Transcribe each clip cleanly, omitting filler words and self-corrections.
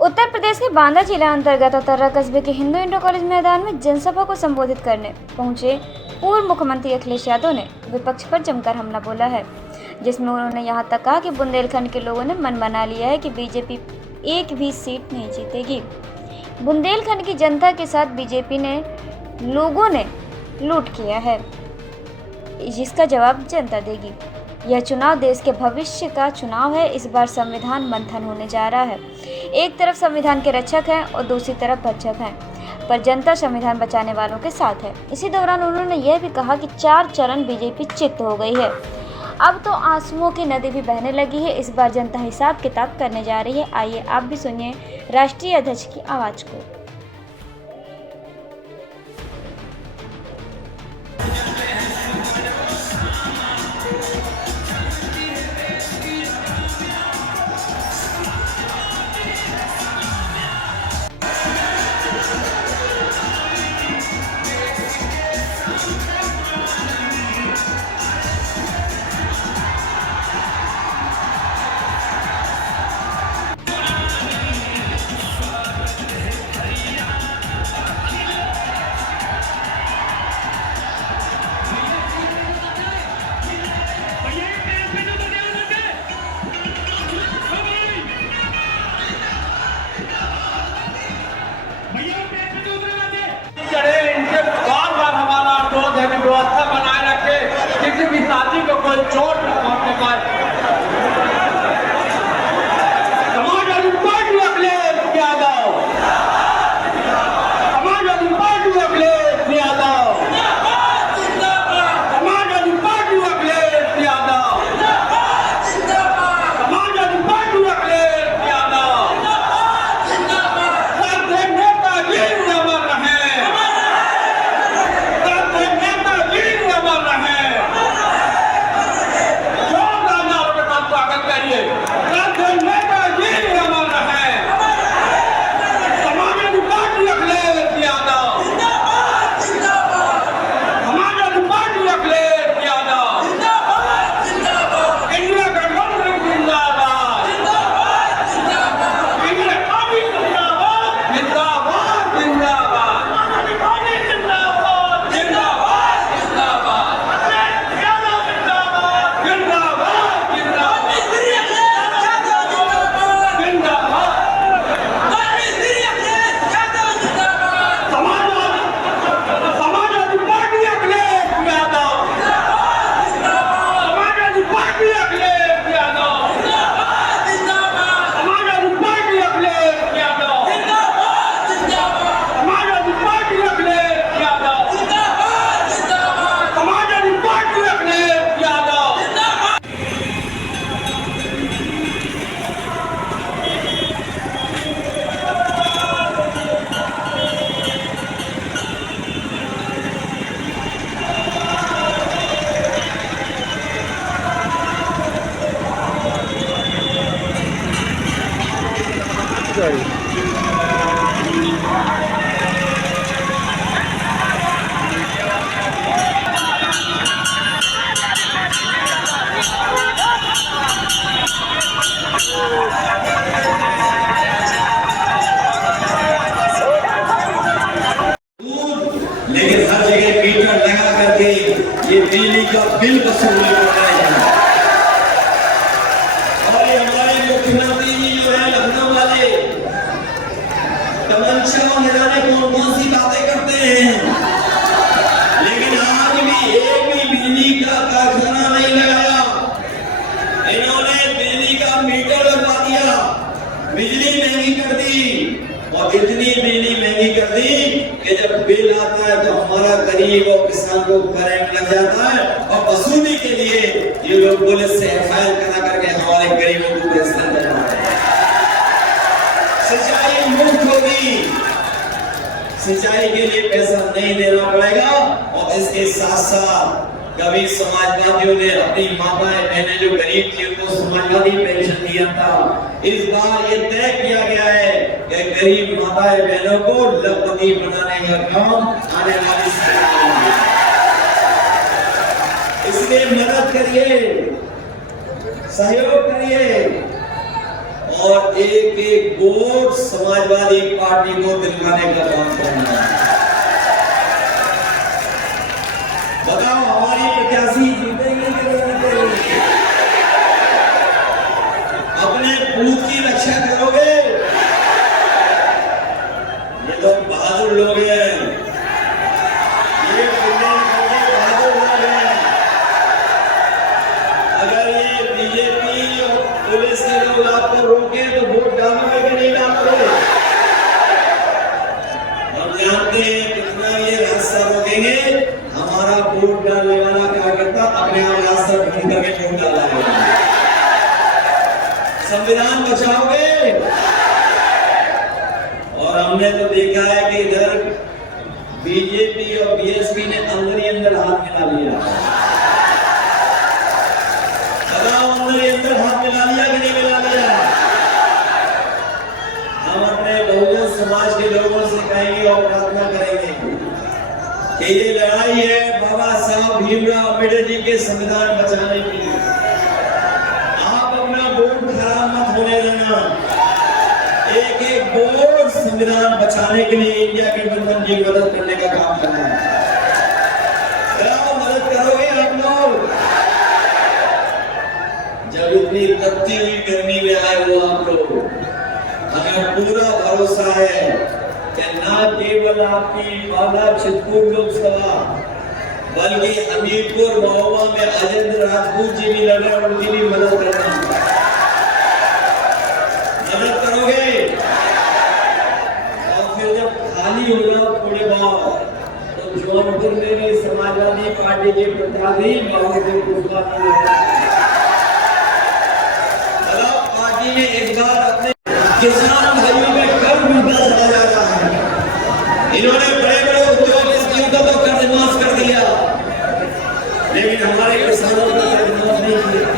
उत्तर प्रदेश के बांदा जिला अंतर्गत अतर्रा कस्बे के हिंदू इंटर कॉलेज मैदान में जनसभा को संबोधित करने पहुंचे पूर्व मुख्यमंत्री अखिलेश यादव ने विपक्ष पर जमकर हमला बोला है, जिसमें उन्होंने यहां तक कहा कि बुंदेलखंड के लोगों ने मन बना लिया है कि बीजेपी एक भी सीट नहीं जीतेगी। बुंदेलखंड की जनता के साथ बीजेपी ने लोगों ने लूट किया है, जिसका जवाब जनता देगी। यह चुनाव देश के भविष्य का चुनाव है। इस बार संविधान मंथन होने जा रहा है। एक तरफ संविधान के रक्षक हैं और दूसरी तरफ भक्षक हैं, पर जनता संविधान बचाने वालों के साथ है। इसी दौरान उन्होंने यह भी कहा कि 4 चरण बीजेपी चित्त हो गई है, अब तो आंसुओं की नदी भी बहने लगी है। इस बार जनता हिसाब किताब करने जा रही है। आइए आप भी सुनिए राष्ट्रीय अध्यक्ष की आवाज को। व्यवस्था बनाए रखे, किसी भी साथी को कोई चोट न पहुंचने पाए। Samajwadi party Akhilesh Yadav, Samajwadi party Akhilesh Yadav, Samajwadi party Akhilesh Yadav, Samajwadi party Akhilesh Yadav. सबसे नेताजी अमर रहे, लेकिन हर जगह मीटर लगा करके ये बिजली का बिल वसूलने को बनाया जाए। और ये हमारे मुख्यमंत्री जी जो है लखनऊ वाले, तमंचा और निराने कौन कौन सी बातें करते हैं, लेकिन आज भी एक भी बिजली का कारखाना नहीं लगाया। इन्होंने बिजली का मीटर लगवा दिया, बिजली महंगी कर दी, और इतनी बिजली महंगी कर दी कि जब बिल आता है तो हमारा गरीब और किसान को करंट लग जाता है। और वसूली के लिए ये लोग पुलिस से एफआईआर करा करके हमारे गरीबों को पैसा देना है। सिंचाई मुफ्त होगी, सिंचाई के लिए पैसा नहीं देना पड़ेगा। और इसके साथ साथ कभी समाजवादियों ने अपनी माताएं बहनें जो गरीब थी उनको समाजवादी पेंशन दिया था। इस बार ये तय किया गया है कि गरीब माताएं बहनों को लखपति बनाने का काम आने वाली सरकार में। इसलिए मदद करिए, सहयोग करिए। और एक एक वोट समाजवादी पार्टी को दिलवाने का काम करना है। बताओ हमारी प्रत्याशी जीतेगी कि नहीं जीतेगी? अपने बूथ की रक्षा करोगे? ये तो बहादुर लोग हैं, ये बहादुर लोग हैं। अगर ये बीजेपी और पुलिस के लोग आपको रोके तो वोट डालोगे कि नहीं डालोगे? हम जानते हैं कितना ये रास्ता रोकेंगे। हमारा वोट डालने वाला कार्यकर्ता अपने आप रास्ता ढूंढ करके वोट डालेगा। संविधान बचाओगे? और हमने तो देखा है कि इधर बीजेपी और बीएसपी ने अंदर ही अंदर हाथ मिला लिया। बताओ अंदर ही अंदर हाथ मिला लिया कि नहीं मिला लिया? हम अपने बहुजन समाज के लोगों से कहेंगे और प्रार्थना करेंगे कि ये लड़ाई है बाबा साहब भीमराव अम्बेडकर जी के संविधान बचाने की। आप अपना वोट खराब मत होने देना। एक एक वोट संविधान बचाने के लिए इंडिया के गठबंधन की मदद करने का काम करना है। मदद करोगे आप लोग? जब इतनी तपती हुई गर्मी में आए हो आप लोग, हमें पूरा भरोसा है कि न केवल आपकी बाला चित्रकूट लोकसभा बल्कि हमीरपुर महोबा में अजेंद्र राजपूत जी भी लड़ रहे हैं, उनकी भी मदद करना। मदद करोगे? और फिर जब खाली होगा थोड़े बहुत तो जौनपुर में भी समाजवादी पार्टी के प्रत्याशी बाबूपुर कुशवाहा पार्टी ने इस बार अपने किसान भाइयों में कर्ज मुद्दा चला जा रहा है। इन्होंने बड़े बड़े उद्योगपतियों का तो कर्ज माफ कर दिया, लेकिन हमारे किसानों का कर्ज माफ नहीं किया।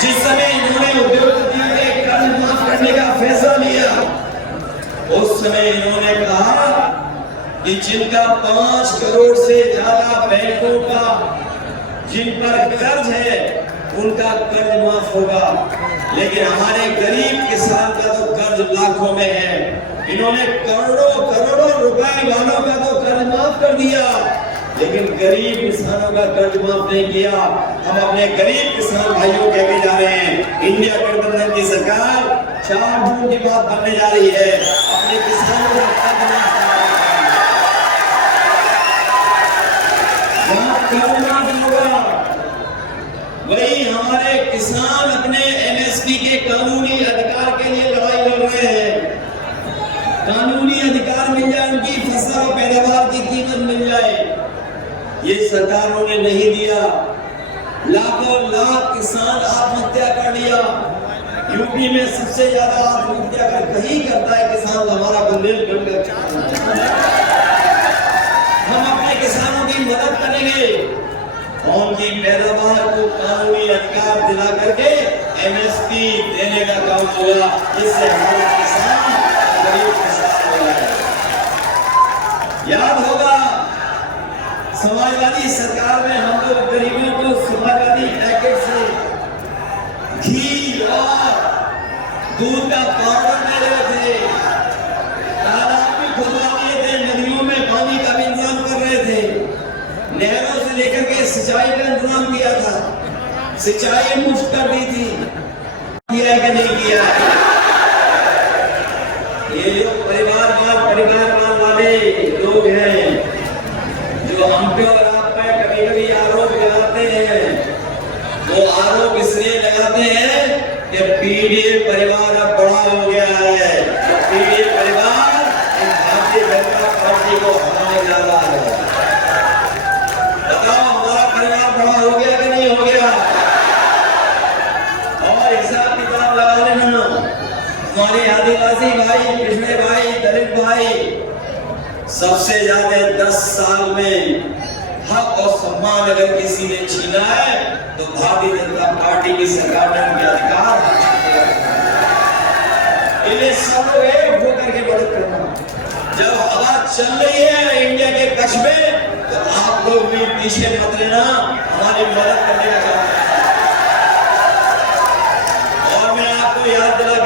जिस समय इन्होंने उद्योगपतियों के कर्ज माफ करने का फैसला लिया, उस समय इन्होंने कहा कि जिनका 5 करोड़ से ज्यादा बैंकों का जिन पर कर्ज है उनका कर्ज माफ होगा, लेकिन हमारे गरीब किसान का तो कर्ज लाखों में है। इन्होंने करोड़ों करोड़ों रुपए वालों का तो कर्ज माफ कर दिया, लेकिन गरीब किसानों का कर्ज माफ नहीं किया। हम अपने गरीब किसान भाइयों कह के जा रहे हैं, इंडिया गठबंधन की सरकार 4 जून की बात बनने जा रही है, अपने किसानों का कर्ज माफ होगा। वही हमारे किसान अपने एमएसपी के कानूनी अधिकार के लिए लड़ाई लड़ रहे हैं। कानूनी अधिकार मिल जाए, उनकी फसल और पैदावार की कीमत मिल जाए, ये सरकारों ने नहीं दिया। लाखों लाख किसान आत्महत्या कर लिया। यूपी में सबसे ज्यादा आत्महत्या कहीं करता है किसान, हमारा बुंदेलखंड का। हम अपने किसानों की मदद करेंगे, उनकी पैदावार को कानूनी अधिकार दिला करके एमएसपी देने का काम होगा, जिससे हमारे किसान गरीब किसान हो जाए। याद होगा समाजवादी सरकार में हम लोग गरीबों को समाजवादी पैकेट से घी और दूध का पाउडर दे रहे थे, तालाब भी खुदवा दिए थे, नदियों में पानी का भी इंतजाम कर रहे थे, नहरों से लेकर के सिंचाई का इंतजाम किया था, सिंचाई मुफ्त कर दी थी। किया कि नहीं किया? ये जो परिवारवाद वाले लोग हैं जो हम पे और आप पे कभी कभी आरोप लगाते हैं, वो आरोप इसलिए लगाते हैं कि पीडीए परिवार अब बड़ा हो गया है। पीडीए परिवार भारतीय जनता पार्टी को हराने जा रहा है। बताओ हमारा परिवार बड़ा हो गया कि नहीं हो गया? और हिसाब किताब लगा लेना, हमारे आदिवासी भाई, पिछड़े भाई, दलित भाई सबसे ज्यादा 10 साल में हक और सम्मान अगर किसी ने छीना है तो भारतीय जनता पार्टी की सरकार ने उनके अधिकार इन्हें सब लोग एक होकर के मदद करना। जब हवा चल रही है इंडिया के कच्छ में तो आप लोग भी पीछे मत लेना, हमारी मदद करने का काम। और मैं आपको याद दिला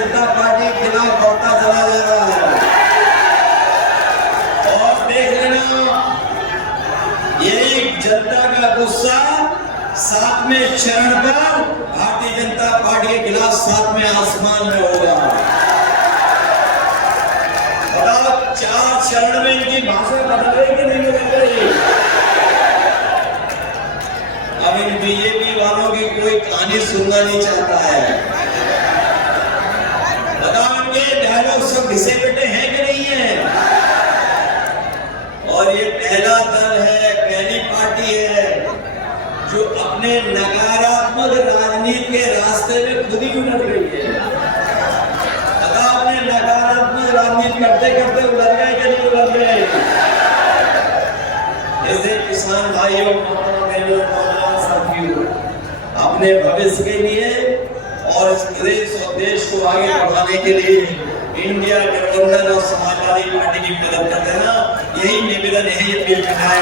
जनता पार्टी के खिलाफ बढ़ता चला जा रहा है। और देख लेना, यही जनता का गुस्सा 7वें चरण पर भारतीय जनता पार्टी के खिलाफ 7वें आसमान में होगा। बताओ 4 चरण में इनकी भाषा बदल रही कि नहीं बदल रही? अब इन बीजेपी वालों की कोई कहानी सुनना नहीं चाहता है। बताओ इनके डायलॉग सब घिसे पिटे हैं कि नहीं है? और ये पहला दल है, पहली पार्टी है जो अपने नकारात्मक राजनीति के रास्ते में खुद ही उलझ गई है। बताओ अपने नकारात्मक राजनीति करते करते उलझ गए कि नहीं उलझ गए? जैसे किसान भाइयों, अपने भविष्य के लिए और इस प्रदेश और देश को आगे बढ़ाने के लिए इंडिया गठबंधन और समाजवादी पार्टी की मदद कर देना, यही निवेदन, यही अपील करना है।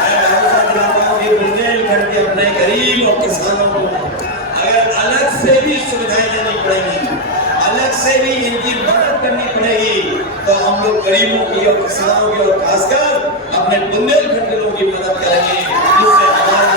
मैं भरोसा दिलाता हूं कि बुंदेलखंड के अपने गरीब और किसानों को अगर अलग से भी सुविधाएं देनी पड़ेगी, अलग से भी इनकी मदद करनी पड़ेगी, तो हम लोग गरीबों की और किसानों की और खासकर अपने बुंदेलखंड के लोगों की मदद करेंगे, जिससे हमारा